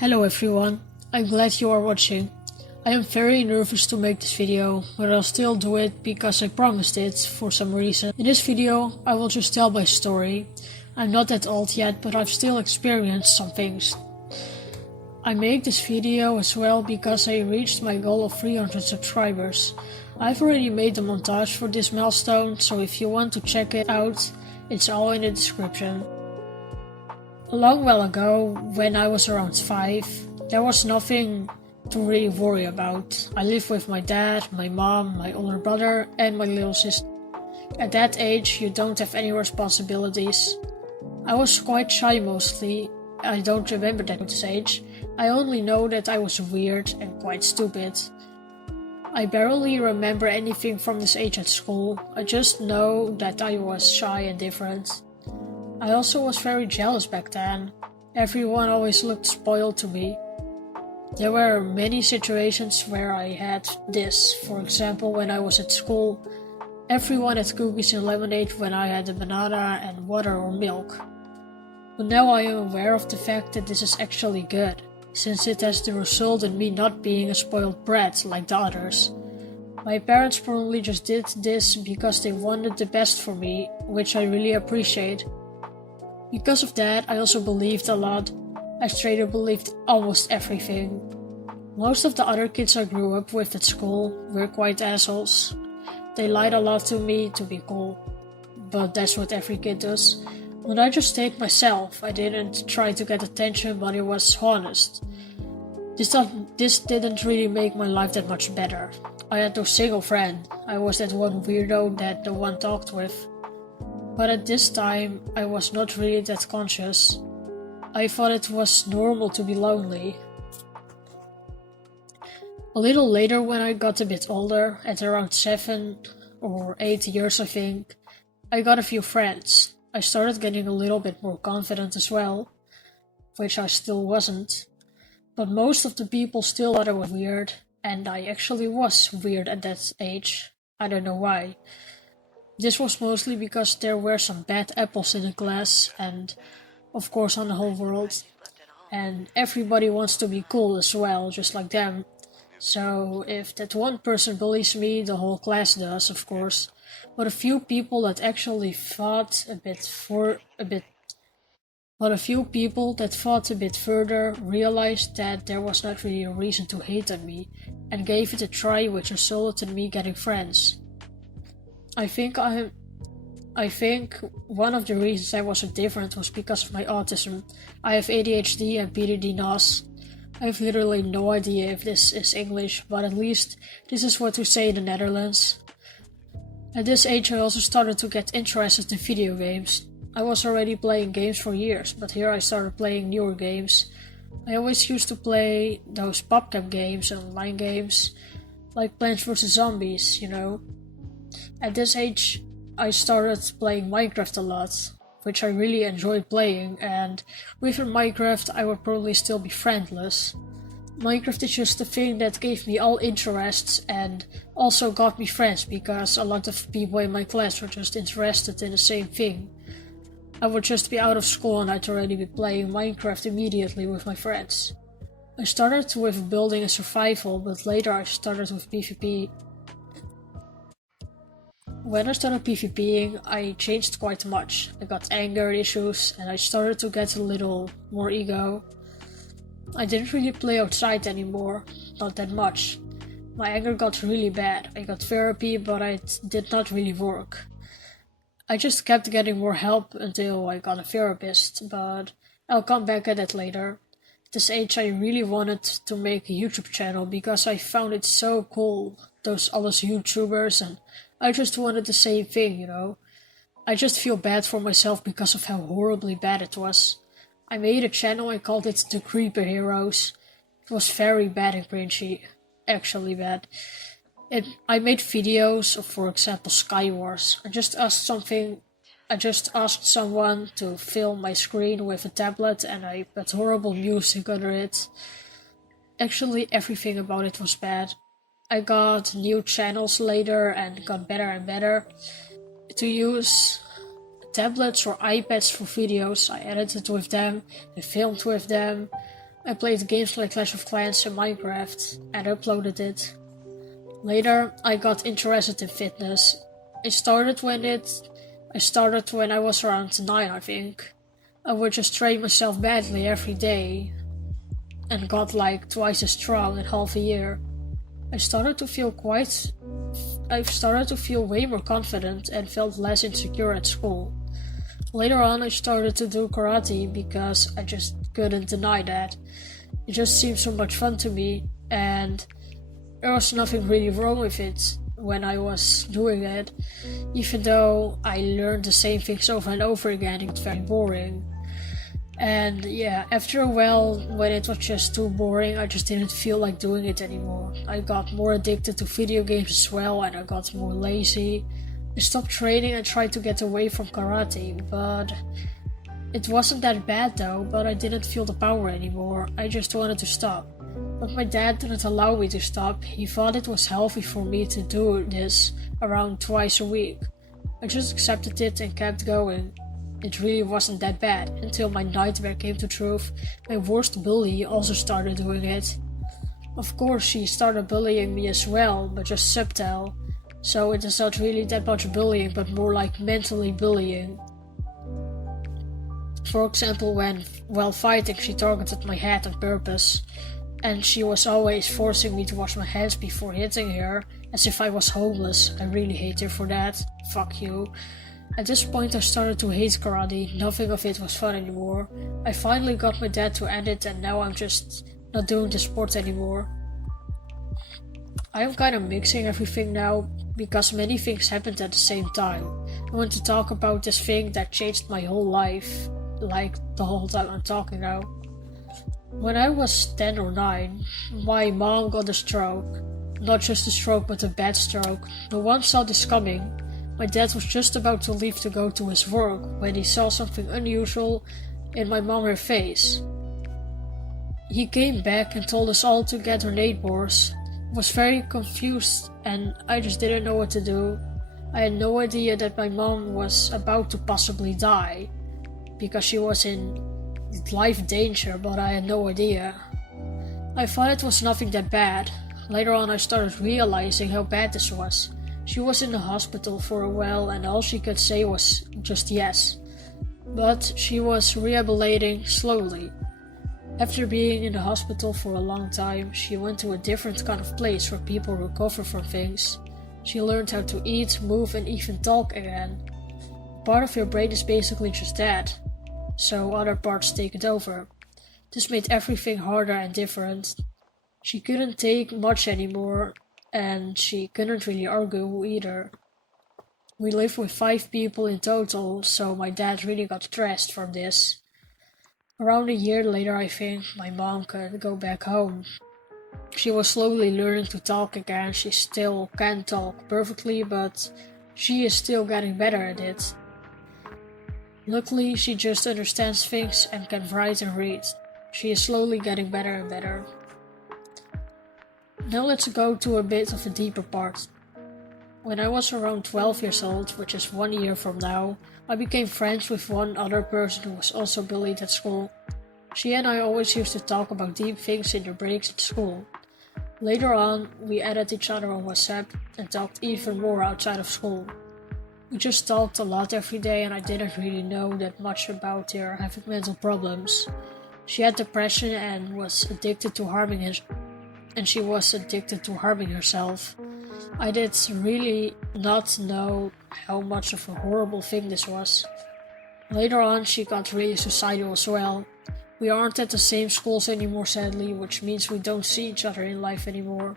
Hello everyone, I'm glad you are watching. I am very nervous to make this video, but I'll still do it because I promised it for some reason. In this video, I will just tell my story. I'm not that old yet, but I've still experienced some things. I make this video as well because I reached my goal of 300 subscribers. I've already made the montage for this milestone, so if you want to check it out, it's all in the description. A long while ago, when I was around 5, there was nothing to really worry about. I lived with my dad, my mom, my older brother and my little sister. At that age, you don't have any responsibilities. I was quite shy mostly. I don't remember that at this age. I only know that I was weird and quite stupid. I barely remember anything from this age at school. I just know that I was shy and different. I also was very jealous back then. Everyone always looked spoiled to me. There were many situations where I had this. For example, when I was at school, everyone had cookies and lemonade when I had a banana and water or milk. But now I am aware of the fact that this is actually good, since it has the result in me not being a spoiled brat like the others. My parents probably just did this because they wanted the best for me, which I really appreciate. Because of that, I also believed a lot. I straight up believed almost everything. Most of the other kids I grew up with at school were quite assholes. They lied a lot to me to be cool. But that's what every kid does. But I just stayed myself. I didn't try to get attention, but it was honest. This didn't really make my life that much better. I had no single friend. I was that one weirdo that no one talked with. But at this time, I was not really that conscious. I thought it was normal to be lonely. A little later, when I got a bit older, at around 7 or 8 years I think, I got a few friends. I started getting a little bit more confident as well, which I still wasn't. But most of the people still thought I was weird, and I actually was weird at that age. I don't know why. This was mostly because there were some bad apples in the class and, of course, on the whole world. And everybody wants to be cool as well, just like them. So if that one person bullies me, the whole class does, of course. But a few people that actually fought a bit further realized that there was not really a reason to hate on me and gave it a try, which resulted in me getting friends. I think one of the reasons I was so different was because of my autism. I have ADHD and PDD-NOS. I have literally no idea if this is English, but at least this is what we say in the Netherlands. At this age I also started to get interested in video games. I was already playing games for years, but here I started playing newer games. I always used to play those PopCap games and online games, like Plants vs Zombies, you know. At this age, I started playing Minecraft a lot, which I really enjoyed playing, and within Minecraft I would probably still be friendless. Minecraft is just the thing that gave me all interests and also got me friends, because a lot of people in my class were just interested in the same thing. I would just be out of school and I'd already be playing Minecraft immediately with my friends. I started with building and survival, but later I started with PvP. When I started PvPing, I changed quite much. I got anger issues and I started to get a little more ego. I didn't really play outside anymore, not that much. My anger got really bad. I got therapy, but it did not really work. I just kept getting more help until I got a therapist, but I'll come back at that later. At this age I really wanted to make a YouTube channel because I found it so cool, all those YouTubers, and I just wanted the same thing, you know. I just feel bad for myself because of how horribly bad it was. I made a channel, I called it The Creeper Heroes. It was very bad and cringy. Actually bad. I made videos of, for example, Skywars. I just asked someone to film my screen with a tablet and I put horrible music under it. Actually, everything about it was bad. I got new channels later and got better and better. To use tablets or iPads for videos, I edited with them, I filmed with them, I played games like Clash of Clans and Minecraft and uploaded it. Later, I got interested in fitness. I started when I was around 9, I think. I would just train myself badly every day and got like twice as strong in half a year. I started to feel way more confident and felt less insecure at school. Later on, I started to do karate because I just couldn't deny that. It just seemed so much fun to me, and there was nothing really wrong with it when I was doing it, even though I learned the same things over and over again. It's very boring. And yeah, after a while, when it was just too boring, I just didn't feel like doing it anymore. I got more addicted to video games as well, and I got more lazy. I stopped training and tried to get away from karate, but it wasn't that bad though, but I didn't feel the power anymore. I just wanted to stop. But my dad didn't allow me to stop. He thought it was healthy for me to do this around twice a week. I just accepted it and kept going. It really wasn't that bad, until my nightmare came to truth. My worst bully also started doing it. Of course, she started bullying me as well, but just subtle. So it is not really that much bullying, but more like mentally bullying. For example, while fighting, she targeted my head on purpose. And she was always forcing me to wash my hands before hitting her, as if I was homeless. I really hate her for that. Fuck you. At this point I started to hate karate, nothing of it was fun anymore. I finally got my dad to end it, and now I'm just not doing the sport anymore. I am kind of mixing everything now, because many things happened at the same time. I want to talk about this thing that changed my whole life, like the whole time I'm talking now. When I was 10 or 9, my mom got a stroke. Not just a stroke, but a bad stroke. No one saw this coming. My dad was just about to leave to go to his work when he saw something unusual in my mom's face. He came back and told us all to get her neighbors. I was very confused and I just didn't know what to do. I had no idea that my mom was about to possibly die because she was in life danger, but I had no idea. I thought it was nothing that bad. Later on I started realizing how bad this was. She was in the hospital for a while and all she could say was just yes. But she was rehabilitating slowly. After being in the hospital for a long time, she went to a different kind of place where people recover from things. She learned how to eat, move and even talk again. Part of your brain is basically just dead, so other parts take it over. This made everything harder and different. She couldn't take much anymore, and she couldn't really argue either. We lived with 5 people in total, so my dad really got stressed from this. Around a year later, I think, my mom could go back home. She was slowly learning to talk again. She still can't talk perfectly, but she is still getting better at it. Luckily, she just understands things and can write and read. She is slowly getting better and better. Now let's go to a bit of a deeper part. When I was around 12 years old, which is 1 year from now, I became friends with one other person who was also bullied at school. She and I always used to talk about deep things in the breaks at school. Later on, we added each other on WhatsApp and talked even more outside of school. We just talked a lot every day and I didn't really know that much about her having mental problems. She had depression and was addicted to harming herself. I did really not know how much of a horrible thing this was. Later on, she got really suicidal as well. We aren't at the same schools anymore, sadly, which means we don't see each other in life anymore.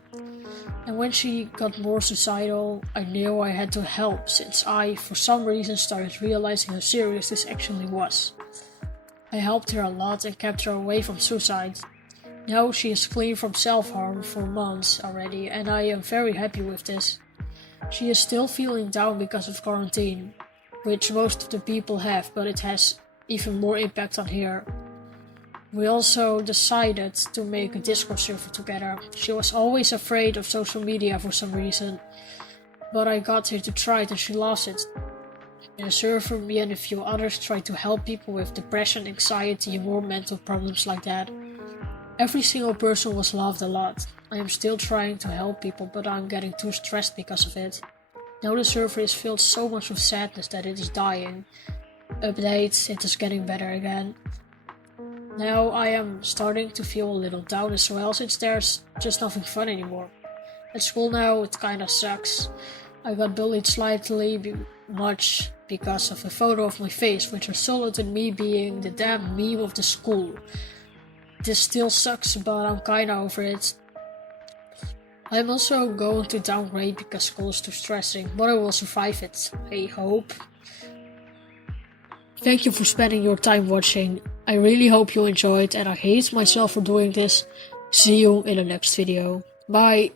And when she got more suicidal, I knew I had to help, since I, for some reason, started realizing how serious this actually was. I helped her a lot and kept her away from suicide. Now she is clean from self-harm for months already, and I am very happy with this. She is still feeling down because of quarantine, which most of the people have, but it has even more impact on her. We also decided to make a Discord server together. She was always afraid of social media for some reason, but I got her to try it and she loves it. In the server, me and a few others try to help people with depression, anxiety and more mental problems like that. Every single person was loved a lot. I am still trying to help people, but I'm getting too stressed because of it. Now the server is filled so much with sadness that it is dying. Updates, it is getting better again. Now I am starting to feel a little down as well, since there's just nothing fun anymore. At school now, it kinda sucks. I got bullied slightly much because of a photo of my face, which resulted in me being the damn meme of the school. This still sucks, but I'm kinda over it. I'm also going to downgrade because school is too stressing, but I will survive it, I hope. Thank you for spending your time watching. I really hope you enjoyed, and I hate myself for doing this. See you in the next video. Bye!